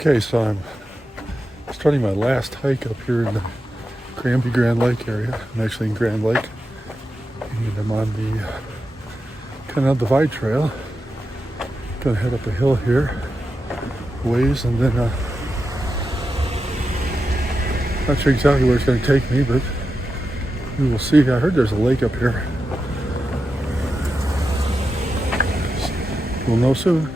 Okay, so I'm starting my last hike up here in the Grand Lake area. I'm actually in Grand Lake, and I'm on the Continental Divide Trail. Gonna head up a hill here, ways, and then not sure exactly where it's gonna take me, but we will see. I heard there's a lake up here. We'll know soon.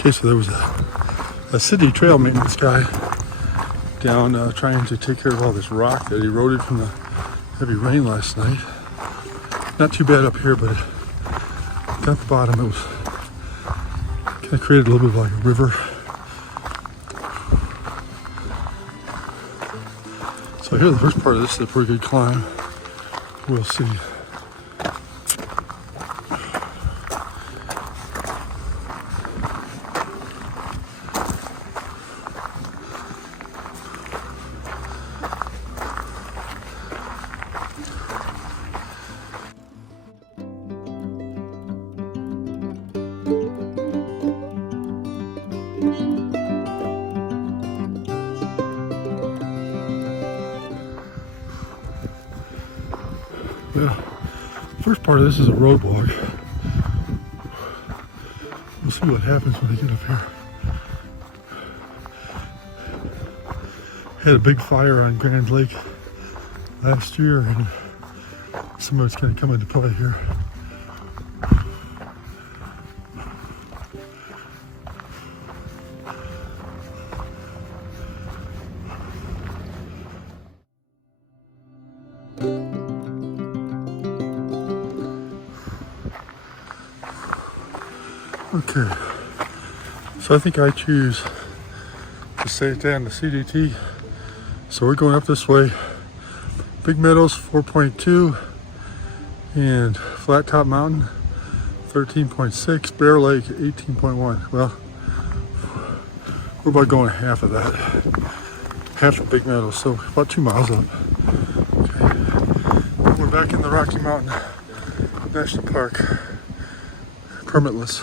Okay, so there was a city trail maintenance guy down trying to take care of all this rock that eroded from the heavy rain last night. Not too bad up here, but down at the bottom it was kind of created a little bit of like a river. So here the first part of this is a pretty good climb. We'll see. Yeah, first part of this is a roadblock. We'll see what happens when I get up here. Had a big fire on Grand Lake last year, and some of it's going to come into play here. Okay, so I think I choose to stay down the CDT. So we're going up this way. Big Meadows 4.2 and Flat Top Mountain 13.6, Bear Lake 18.1. Well, we're about going half of that, half of Big Meadows, so about 2 miles up. Okay. We're back in the Rocky Mountain National Park, permitless.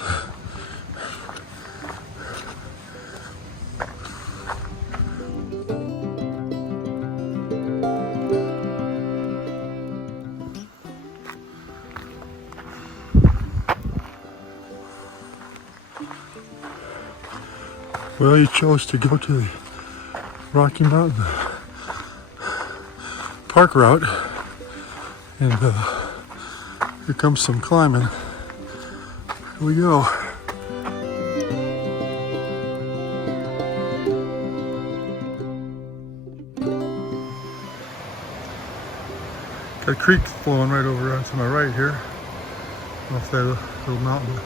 Well, you chose to go to the Rocky Mountain Park route, and here comes some climbing. Here we go. Got a creek flowing right over to my right here, off that little mountain.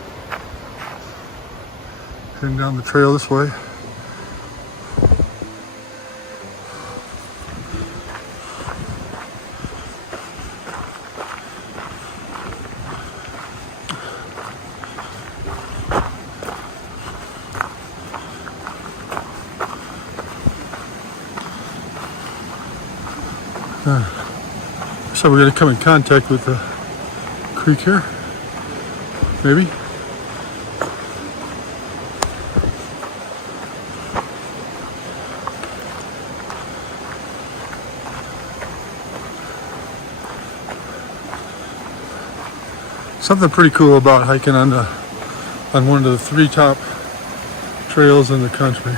Heading down the trail this way. So we're going to come in contact with the creek here, maybe. Something pretty cool about hiking on one of the 3 top trails in the country.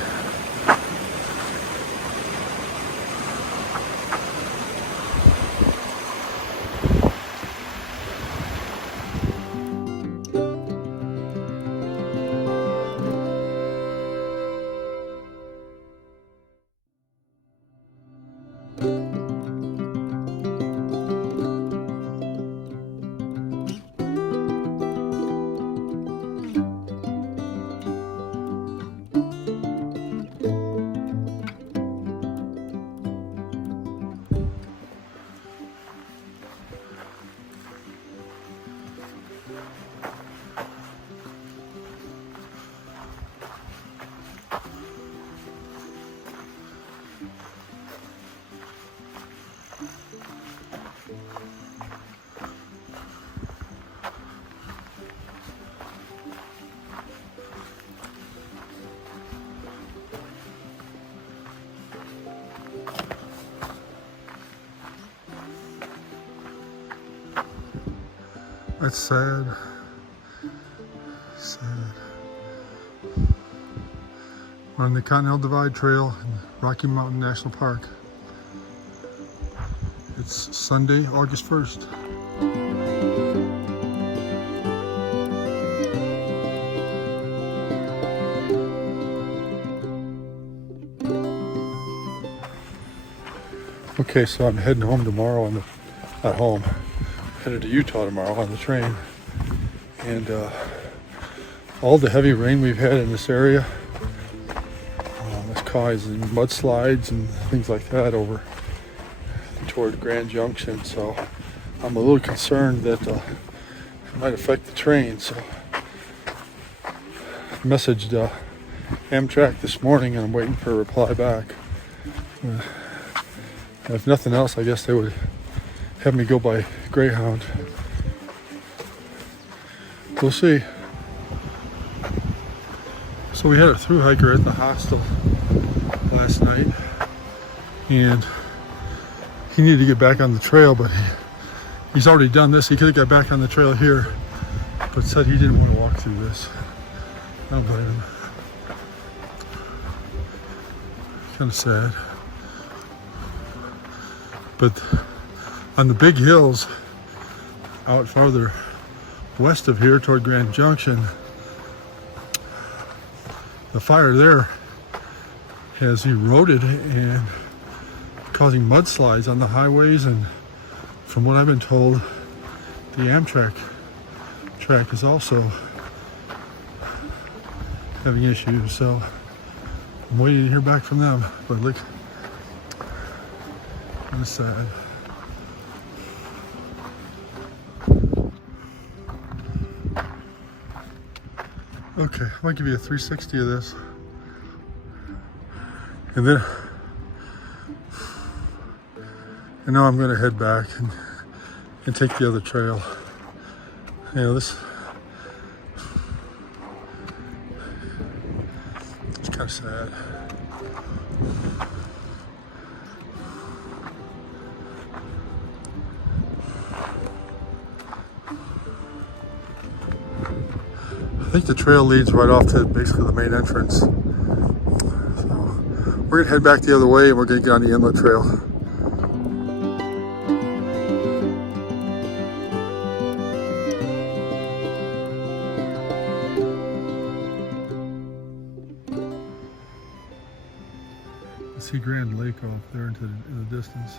That's sad. Sad. We're on the Continental Divide Trail in Rocky Mountain National Park. It's Sunday, August 1st. Okay, so I'm heading home tomorrow not home, headed to Utah tomorrow on the train. And all the heavy rain we've had in this area has caused mudslides and things like that over toward Grand Junction. So I'm a little concerned that it might affect the train. So I messaged Amtrak this morning and I'm waiting for a reply back. If nothing else, I guess they would have me go by Greyhound. We'll see. So we had a thru hiker at the hostel last night, and he needed to get back on the trail, but he's already done this. He could have got back on the trail here, but said he didn't want to walk through this. I don't blame him. Kind of sad. But on the big hills out farther west of here toward Grand Junction, the fire there has eroded and causing mudslides on the highways, and from what I've been told, the Amtrak track is also having issues. So I'm waiting to hear back from them, but look, kind of sad. Okay, I might give you a 360 of this. And then, and now I'm going to head back and take the other trail. You know, this, it's kind of sad. I think the trail leads right off to basically the main entrance. So we're gonna head back the other way and we're gonna get on the Inlet Trail. I see Grand Lake off there in the distance.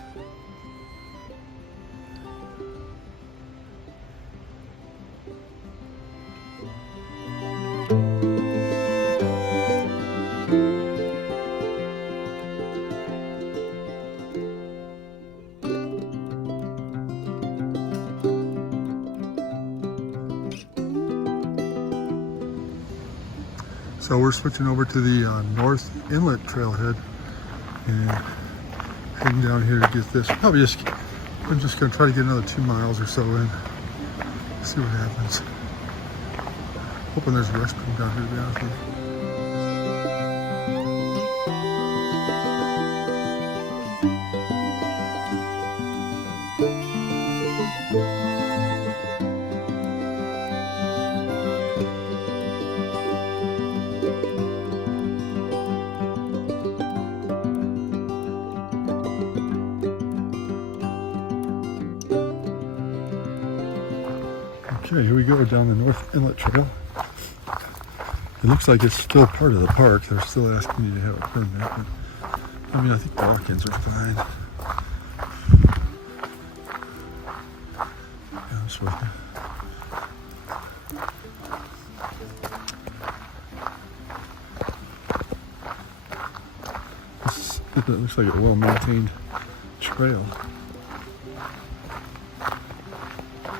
So we're switching over to the North Inlet Trailhead and heading down here to get this. I'm just going to try to get another 2 miles or so in. See what happens. Hoping there's a restroom down here, to be honest with you. Okay, here we go down the North Inlet Trail. It looks like it's still part of the park. They're still asking you to have a permit, but I mean, I think the walk-ins are fine. Yeah, that's right. It looks like a well-maintained trail.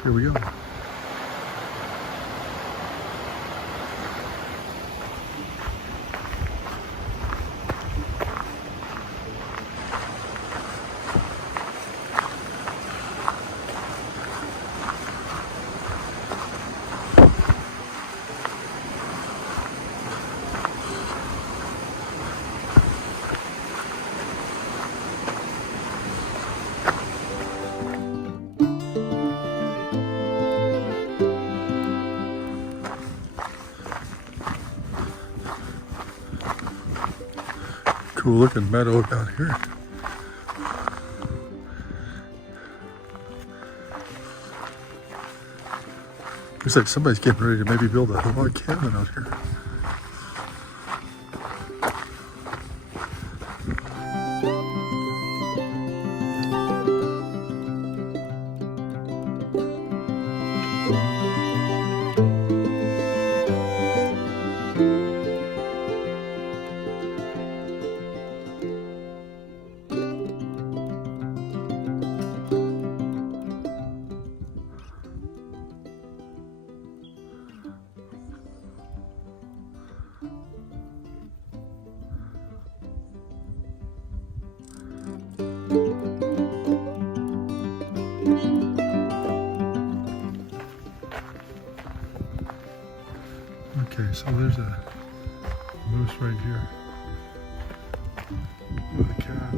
Here we go. cool looking meadow down here. Looks like somebody's getting ready to maybe build a log cabin out here. Okay, so there's a moose right here with a calf.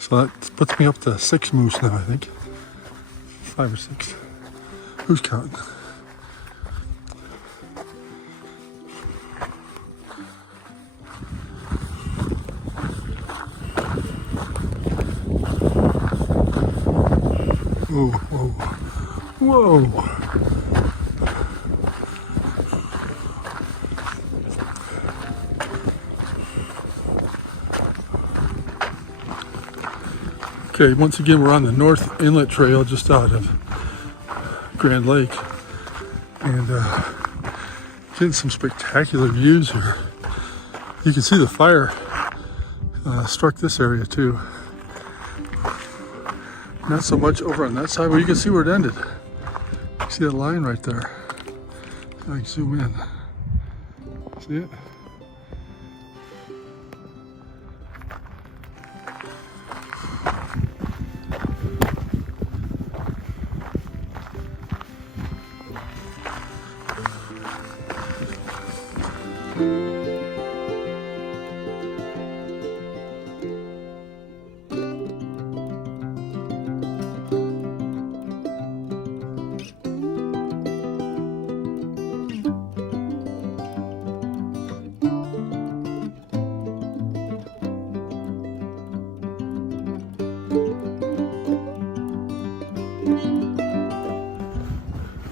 So that puts me up to 6 moose now, I think. 5 or 6. Who's counting? Whoa, whoa, whoa. Okay, once again we're on the North Inlet Trail just out of Grand Lake, and getting some spectacular views here. You can see the fire struck this area too. Not so much over on that side, but you can see where it ended. You see that line right there? I can zoom in. See it?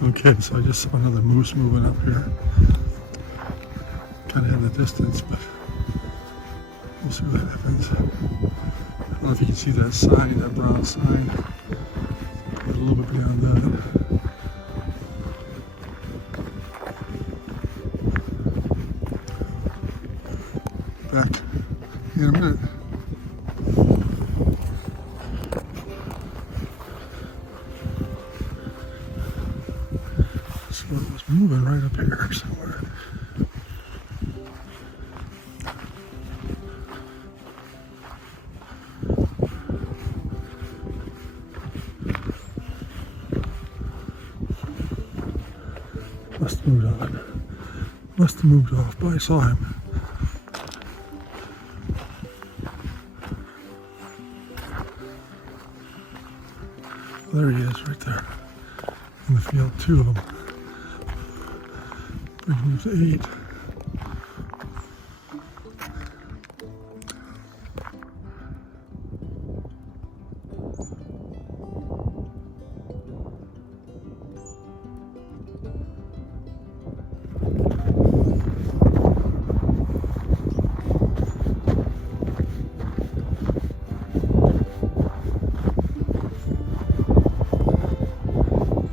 Okay, so I just saw another moose moving up here. Kind of in the distance, but we'll see what happens. I don't know if you can see that sign, that brown sign. A little bit beyond that. Back in a minute. So it was moving right up here somewhere. Must have moved on. Must have moved off, but I saw him. There he is, right there in the field. 2 of them. Brings me to 8.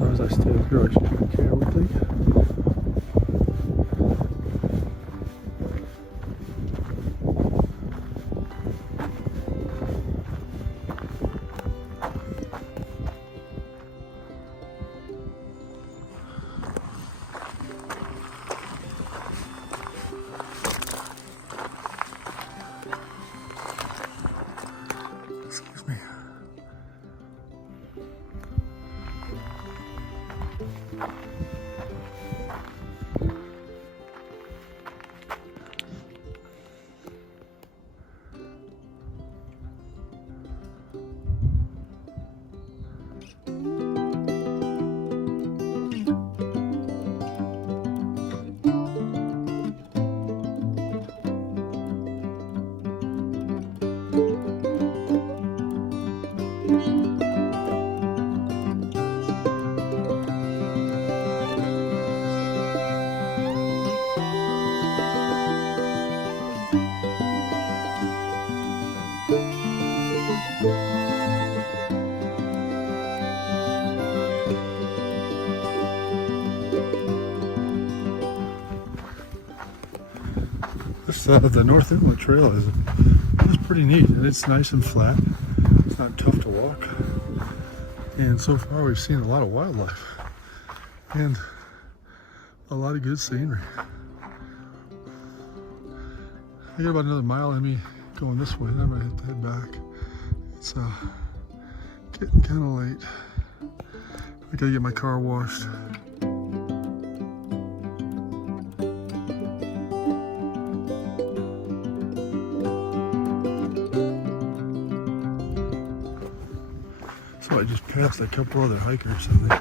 As I stay up here, I should take care, I would think. The North Inlet Trail is pretty neat, and it's nice and flat. It's not tough to walk, and so far we've seen a lot of wildlife and a lot of good scenery. I got about another mile in me going this way, and I'm gonna have to head back. It's getting kind of late. I gotta get my car washed. So I just passed a couple other hikers, and they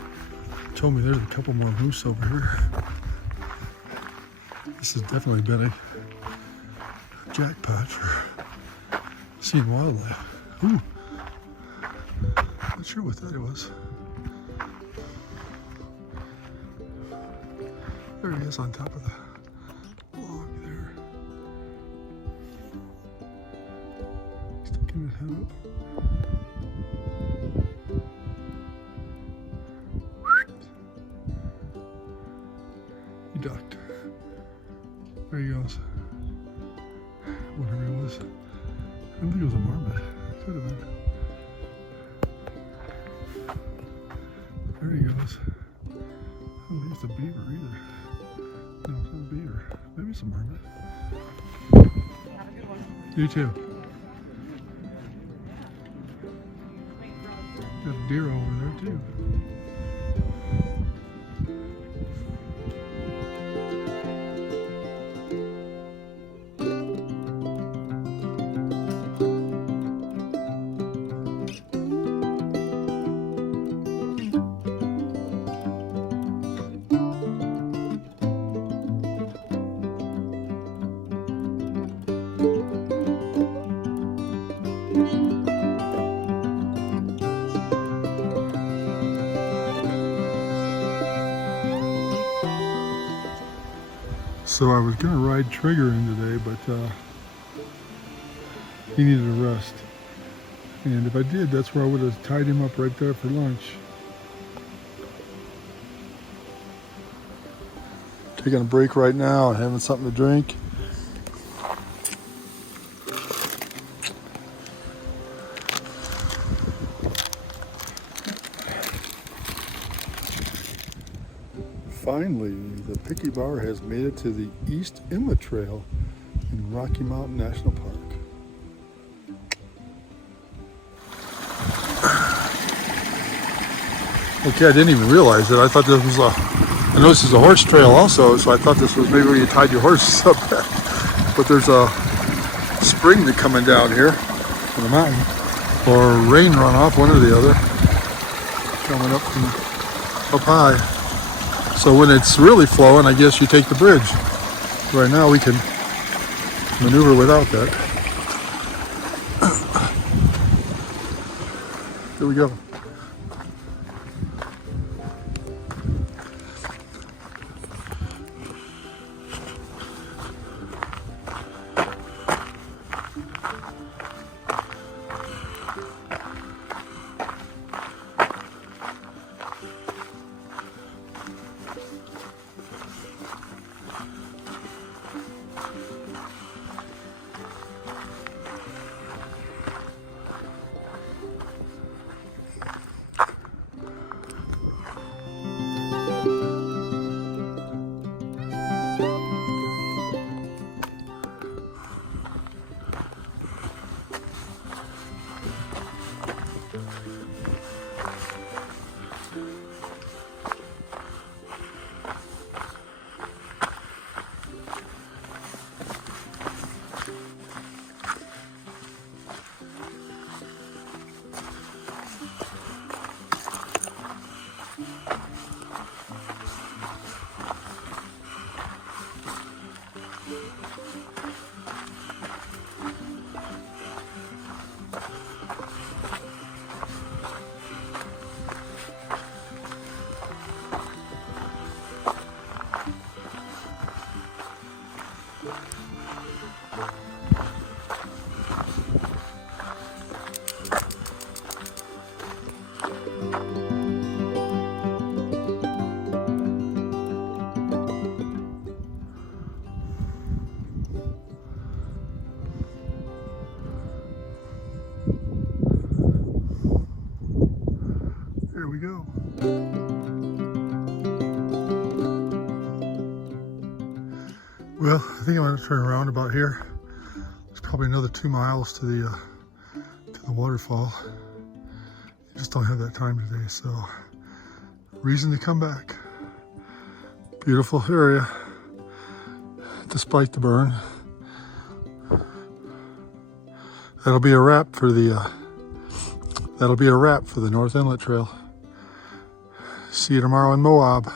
told me there's a couple more moose over here. This has definitely been a jackpot for seeing wildlife. Ooh, not sure what that was. There he is on top of the log there. Sticking his head up. He ducked. There he goes. Whatever it was. I don't think it was a marmot. Could have been. There he goes. I don't think it's a beaver either. No, it's not a beaver. Maybe it's a marmot. Have a good one. You too. Got a deer over there too. So I was gonna ride Trigger in today, but he needed a rest. And if I did, that's where I would have tied him up right there for lunch. Taking a break right now and having something to drink. Finally, the Picky Bar has made it to the East Inlet Trail in Rocky Mountain National Park. Okay, I didn't even realize it. I thought this was I know this is a horse trail also, so I thought this was maybe where you tied your horses up at. But there's a spring that's coming down here from the mountain, or rain runoff, one or the other, coming up from up high. So when it's really flowing, I guess you take the bridge. Right now we can maneuver without that. Here we go. Well, I think I'm going to turn around about here. There's probably another 2 miles to the waterfall. I just don't have that time today, so reason to come back. Beautiful area, despite the burn. That'll be a wrap for the North Inlet Trail. See you tomorrow in Moab.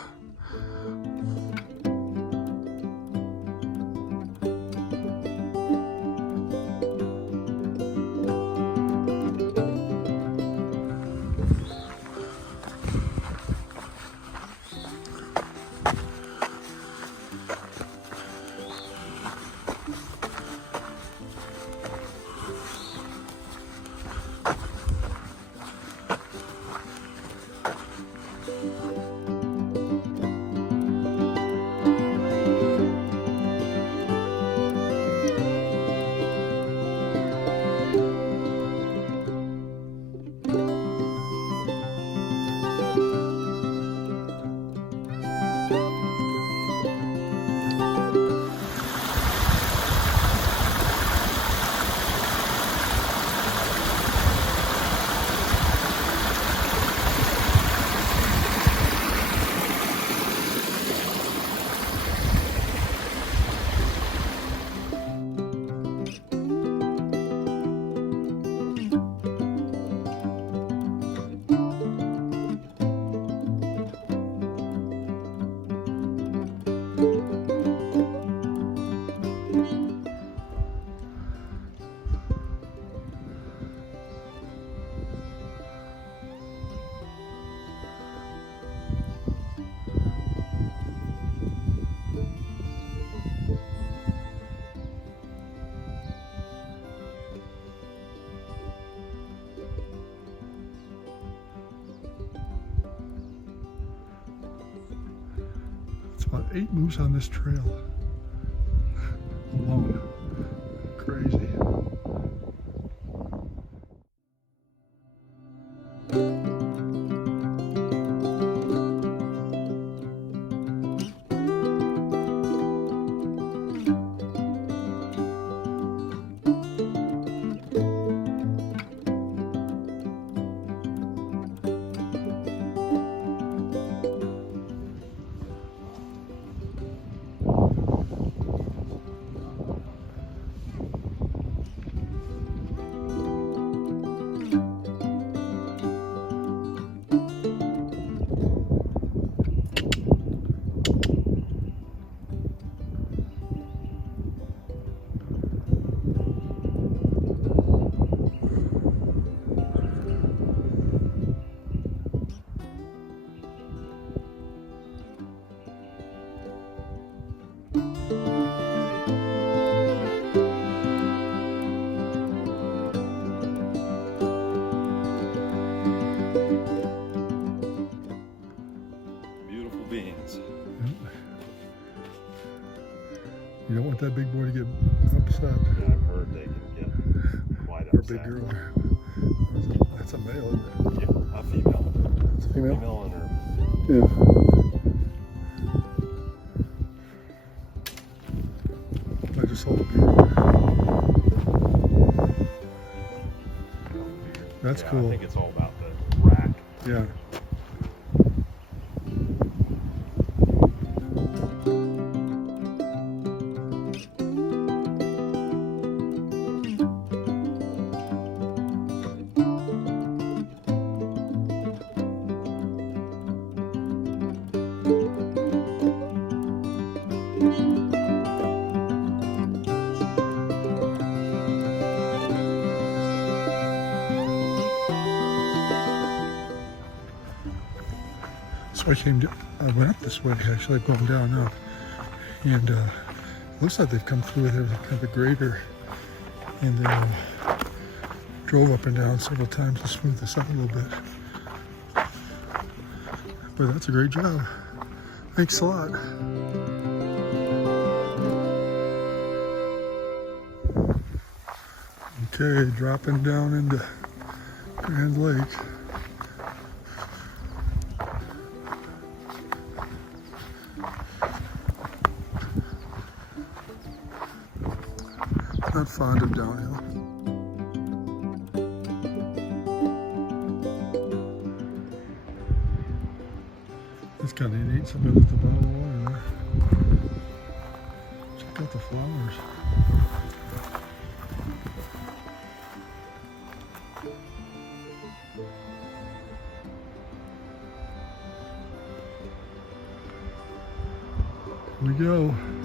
About 8 moves on this trail alone. Crazy. You don't want that big boy to get upset. Yeah, I've heard they can get quite upset. Or big girl. That's a male, isn't it? Yeah, a female. It's a female? Female and her. Yeah. I just saw the beard. That's Yeah, cool. I think it's all about the rack. Yeah. So I went up this way, actually. I've gone down now. And it looks like they've come through with kind of a grader. And they drove up and down several times to smooth this out a little bit. But that's a great job. Thanks a lot. Okay, dropping down into Grand Lake. Not fond of downhill. It's kind of neat. Somebody left a bottle of water there. Check out the flowers. Here we go.